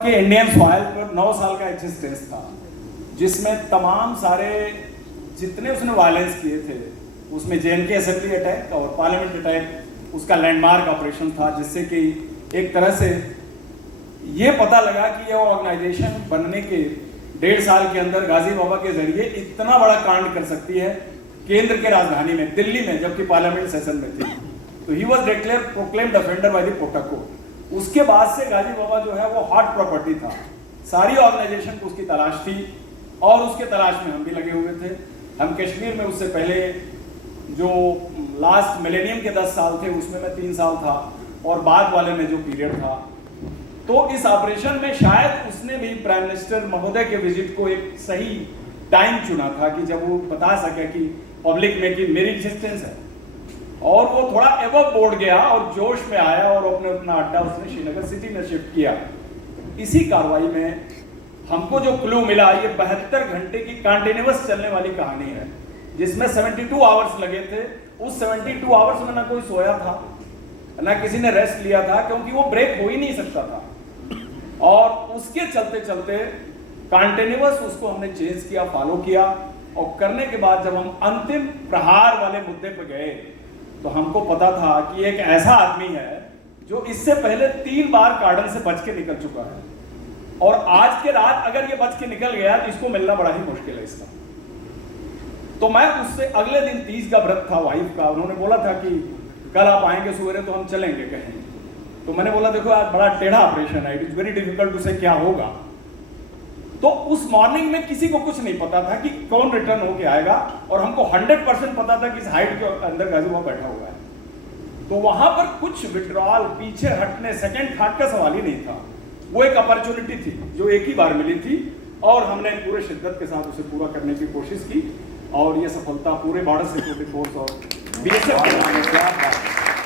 कि Indian soil पर 9 साल का एग्जिस्टेंस था, जिसमें तमाम सारे जितने उसने वायलेंस किए थे, उसमें जेएनके असेंबली अटैक और पार्लियामेंट अटैक उसका लैंडमार्क ऑपरेशन था, जिससे कि एक तरह से ये पता लगा कि यह ऑर्गेनाइजेशन बनने के 1.5 साल के अंदर गाजी बाबा के जरिए इतना बड़ा कांड कर सकती है केंद्र के राजधानी में, दिल्ली में, जबकि पार्लियामेंट सेशन में थी। तो he was declare proclaimed offender by the protocol. उसके बाद से गाजी बाबा जो है वो हॉट प्रॉपर्टी था, सारी ऑर्गेनाइजेशन को उसकी तलाश थी और उसके तलाश में हम भी लगे हुए थे। हम कश्मीर में उससे पहले जो लास्ट मिलेनियम के 10 साल थे उसमें मैं 3 साल था और बाद वाले में जो पीरियड था, तो इस ऑपरेशन में शायद उसने भी प्राइम मिनिस्टर महोदय के विजिट को एक सही टाइम चुना था कि जब वो बता सके कि पब्लिक में कि मेरी एग्जिस्टेंस है, और वो थोड़ा एवब बोर्ड गया और जोश में आया और अपना अड्डा उसने श्रीनगर सिटी में शिफ्ट किया। इसी कार्रवाई में हमको जो क्लू मिला, ये 72 घंटे की कंटिन्यूअस चलने वाली कहानी है, जिसमें 72 आवर्स लगे थे। उस 72 आवर्स में ना कोई सोया था, ना किसी ने रेस्ट लिया था, क्योंकि वो ब्रेक हो ही नहीं सकता था। और उसके चलते चलते कंटिन्यूअस उसको हमने चेंज किया, फॉलो किया, और करने के बाद जब हम अंतिम प्रहार वाले मुद्दे पर गए तो हमको पता था कि एक ऐसा आदमी है जो इससे पहले 3 बार कार्डन से बच के निकल चुका है, और आज के रात अगर ये बच के निकल गया तो इसको मिलना बड़ा ही मुश्किल है इसका। तो मैं उससे अगले दिन 30 का व्रत था वाइफ का, उन्होंने बोला था कि कल आप आएंगे सवेरे तो हम चलेंगे कहीं। तो मैंने बोला देखो आज बड़ा टेढ़ा ऑपरेशन है, it is very difficult to say क्या होगा। तो उस मॉर्निंग में किसी को कुछ नहीं पता था कि कौन रिटर्न होके आएगा, और हमको 100% पता था कि इस हाइट के अंदर गाजी बाबा बैठा हुआ है। तो वहां पर कुछ विड्रॉल, पीछे हटने, सेकंड थाट का सवाल ही नहीं था। वो एक अपॉर्चुनिटी थी जो एक ही बार मिली थी, और हमने पूरे शिद्दत के साथ उसे पूरा करने की कोशिश की, और ये सफलता पूरे बॉर्डर सिक्योरिटी फोर्स और बीएसएफ के नाम